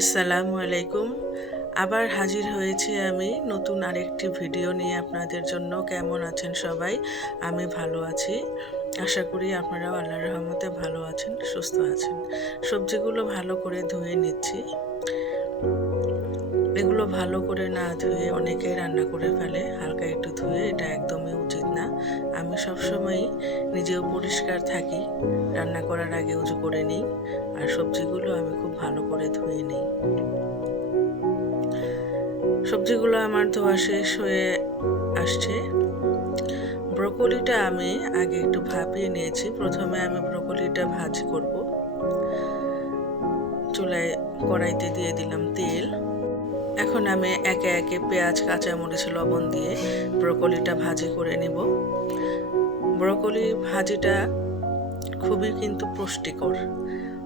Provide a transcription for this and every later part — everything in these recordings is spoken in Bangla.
আসসালামু আলাইকুম। আবার হাজির হয়েছি আমি নতুন আরেকটি ভিডিও নিয়ে আপনাদের জন্য। কেমন আছেন সবাই? আমি ভালো আছি। আশা করি আপনারাও আল্লাহর রহমতে ভালো আছেন, সুস্থ আছেন। সবজিগুলো ভালো করে ধুয়ে নিচ্ছি। এগুলো ভালো করে না ধুয়ে অনেকেই রান্না করে ফেলে, হালকা একটু ধুয়ে, এটা একদমই উচিত না। আমি সবসময়ই নিজেও পরিষ্কার থাকি, রান্না করার আগে উজু করে নিই, আর সবজিগুলো আমি খুব ভালো করে ধুয়ে নিই। সবজিগুলো আমার ধোয়া শেষ হয়ে আসছে। ব্রোকলিটা আমি আগে একটু ভাপিয়ে নিয়েছি, প্রথমে আমি ব্রোকলিটা ভাজি করব। চুলায় কড়াইতে দিয়ে দিলাম তেল। এখন আমি একে একে পেঁয়াজ, কাঁচা মরিচ, লবণ দিয়ে ব্রোকলিটা ভাজি করে নেব। ব্রোকলি ভাজিটা খুবই কিন্তু পুষ্টিকর।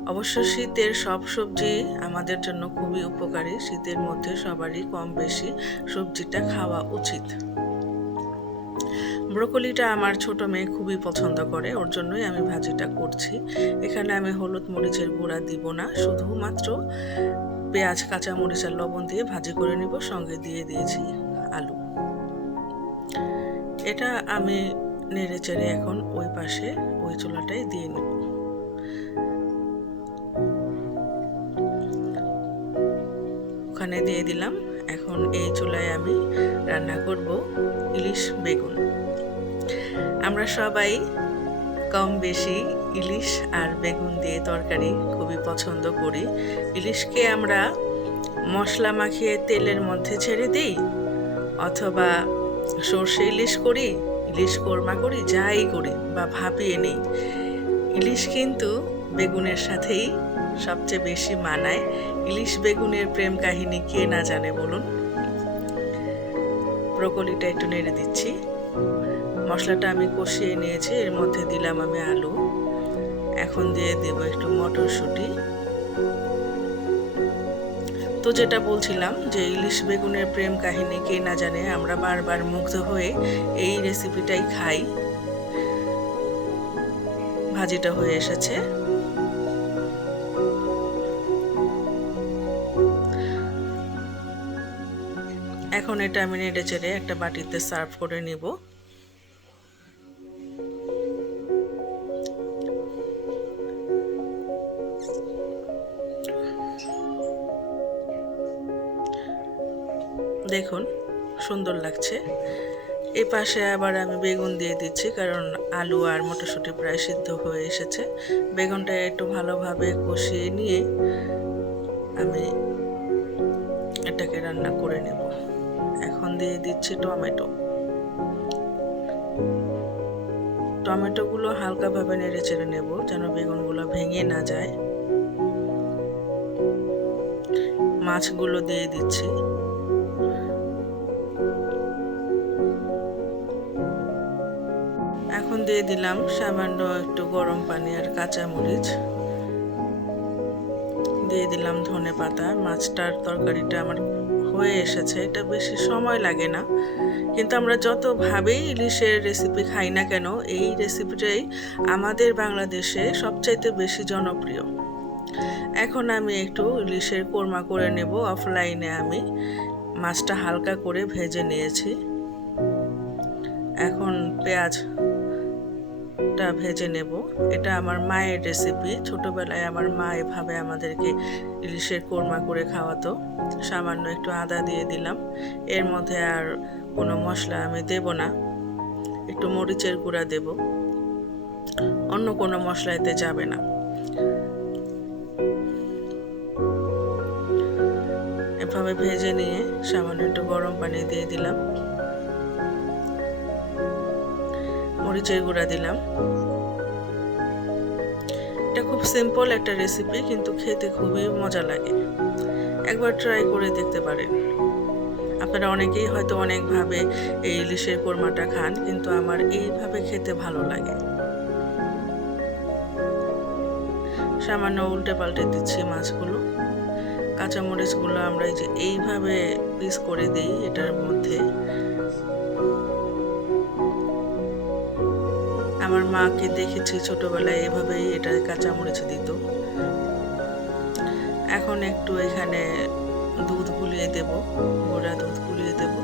অবশ্য শীতের সব সবজি আমাদের জন্য খুবই উপকারী। শীতের মধ্যে সবারই কম বেশি সবজিটা খাওয়া উচিত। ব্রোকলিটা আমার ছোট মেয়ে খুবই পছন্দ করে, ওর জন্যই আমি ভাজিটা করছি। এখানে আমি হলুদ মরিচের গুঁড়া দিব না, শুধুমাত্র পেঁয়াজ, কাঁচা মরিচ আর লবণ দিয়ে ভাজি করে নিব, সঙ্গে দিয়ে দিয়েছি আলু। এটা আমি নেড়ে চেড়ে এখন ওই পাশে ওই চুলাটাই দিয়ে নেব। ওখানে দিয়ে দিলাম এখন এই চুলায় আমি রান্না করব ইলিশ বেগুন। আমরা সবাই কম বেশি ইলিশ আর বেগুন দিয়ে তরকারি খুবই পছন্দ করি। ইলিশকে আমরা মশলা মাখিয়ে তেলের মধ্যে ছেড়ে দিই অথবা সর্ষে ইলিশ করি, ইলিশ কোরমা করি, যাই করি বা ভাপিয়ে নিই। ইলিশ কিন্তু বেগুনের সাথেই সবচেয়ে বেশি মানায়? ইলিশ বেগুনের প্রেম কাহিনী কে না জানে বলুন? ব্রকলিটা একটু নেড়ে দিচ্ছি। মশলাটা আমি কষিয়ে নিয়েছি, এর মধ্যে দিলাম আমি আলু। এখন দিয়ে দেব একটু মটরশুঁটি। তো যেটা বলছিলাম যে ইলিশ বেগুনের প্রেম কাহিনী কে না জানে, আমরা বারবার মুগ্ধ হয়ে এই রেসিপিটাই খাই। ভাজিটা হয়ে এসেছে। এখন এটা আমি নেড়ে চেড়ে একটা বাটিতে সার্ভ করে নিব। দেখুন, সুন্দর লাগছে। এই পাশে আবার আমি বেগুন দিয়ে দিচ্ছি, কারণ আলু আর মটরশুঁটি প্রায় সিদ্ধ হয়ে এসেছে। বেগুনটা একটু ভালোভাবে কষিয়ে নিয়ে আমি এটাকে রান্না করে নেব। এখন দিয়ে দিচ্ছি টমেটো। টমেটোগুলো হালকাভাবে নেড়ে চেড়ে নেব যেন বেগুনগুলো ভেঙে না যায়। মাছগুলো দিয়ে দিচ্ছি। এখন দিয়ে দিলাম সামান্য একটু গরম পানি আর কাঁচামরিচ। দিয়ে দিলাম ধনে পাতা মাছটার তরকারিটা আমার হয়ে এসেছে, এটা বেশি সময় লাগে না। কিন্তু আমরা যতভাবেই ইলিশের রেসিপি খাই না কেন, এই রেসিপিটাই আমাদের বাংলাদেশে সবচাইতে বেশি জনপ্রিয়। এখন আমি একটু ইলিশের কোরমা করে নেব অফলাইনে আমি। মাছটা হালকা করে ভেজে নিয়েছি। এখন পেঁয়াজ টা ভেজে নেব। এটা আমার মায়ের রেসিপি ছোটবেলায় আমার মা এভাবে আমাদেরকে ইলিশের কোরমা করে খাওয়াতো। সামান্য একটু আদা দিয়ে দিলাম। এর মধ্যে আর কোনো মশলা আমি দেব না। একটু মরিচের গুঁড়া দেব। অন্য কোনো মশলা এতে যাবে না। এভাবে ভেজে নিয়ে সামান্য একটু গরম পানি দিয়ে দিলাম। মরিচের গুঁড়া দিলাম। এটা খুব সিম্পল একটা রেসিপি কিন্তু খেতে খুবই মজা লাগে। একবার ট্রাই করে দেখতে পারেন। আপনারা অনেকেই হয়তো অনেকভাবে এই ইলিশের কোরমাটা খান, কিন্তু আমার এইভাবে খেতে ভালো লাগে। সামান্য উল্টে পাল্টে দিচ্ছি মাছগুলো। কাঁচামরিচগুলো আমরা এই যে এইভাবে পিস করে দিই, এটার মধ্যে। আমার মাকে দেখেছি ছোটবেলায়, এভাবেই এটা কাঁচামরিচ দিত। এখন একটু এখানে দুধ গুলিয়ে দেব, গোড়া দুধ গুলিয়ে দেব।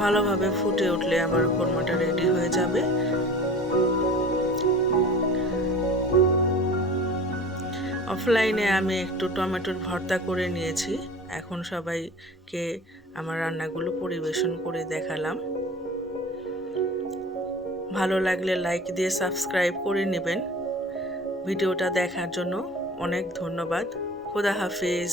ভালোভাবে ফুটে উঠলে আমার কোরমাটা রেডি হয়ে যাবে। অফলাইনে আমি একটু টমেটোর ভর্তা করে নিয়েছি। এখন সবাইকে আমার রান্নাগুলো পরিবেশন করে দেখালাম। ভালো লাগলে লাইক দিয়ে সাবস্ক্রাইব করে নেবেন। ভিডিওটা দেখার জন্য অনেক ধন্যবাদ। খোদা হাফিজ।